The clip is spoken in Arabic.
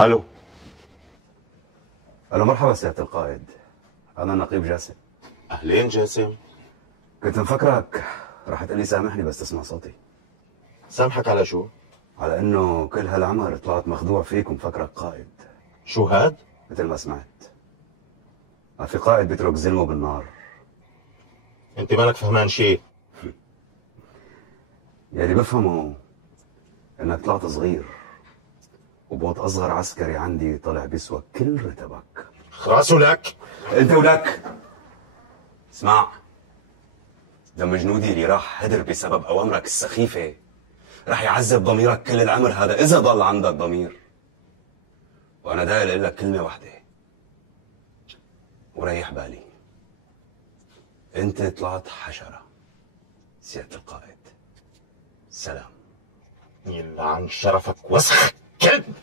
الو. الو، مرحبا سيادة القائد. انا نقيب جاسم. اهلين جاسم. كنت مفكرك راح تقول لي سامحني بس تسمع صوتي. سامحك على شو؟ على انه كل هالعمر طلعت مخدوع فيك ومفكرك قائد. شو هاد؟ مثل ما سمعت. ما في قائد بيترك زلمه بالنار. انت مالك فهمان شيء. يلي بفهمه انك طلعت صغير، وبوط اصغر عسكري عندي طلع بيسوى كل رتبك. خراسه لك. انت ولك. اسمع، دم جنودي اللي راح هدر بسبب اوامرك السخيفه راح يعذب ضميرك كل العمر هذا اذا ضل عندك ضمير. وانا داير اقول لك كلمه واحده وريح بالي. انت طلعت حشره سياده القائد. سلام. يلعن شرفك وسخ كلب.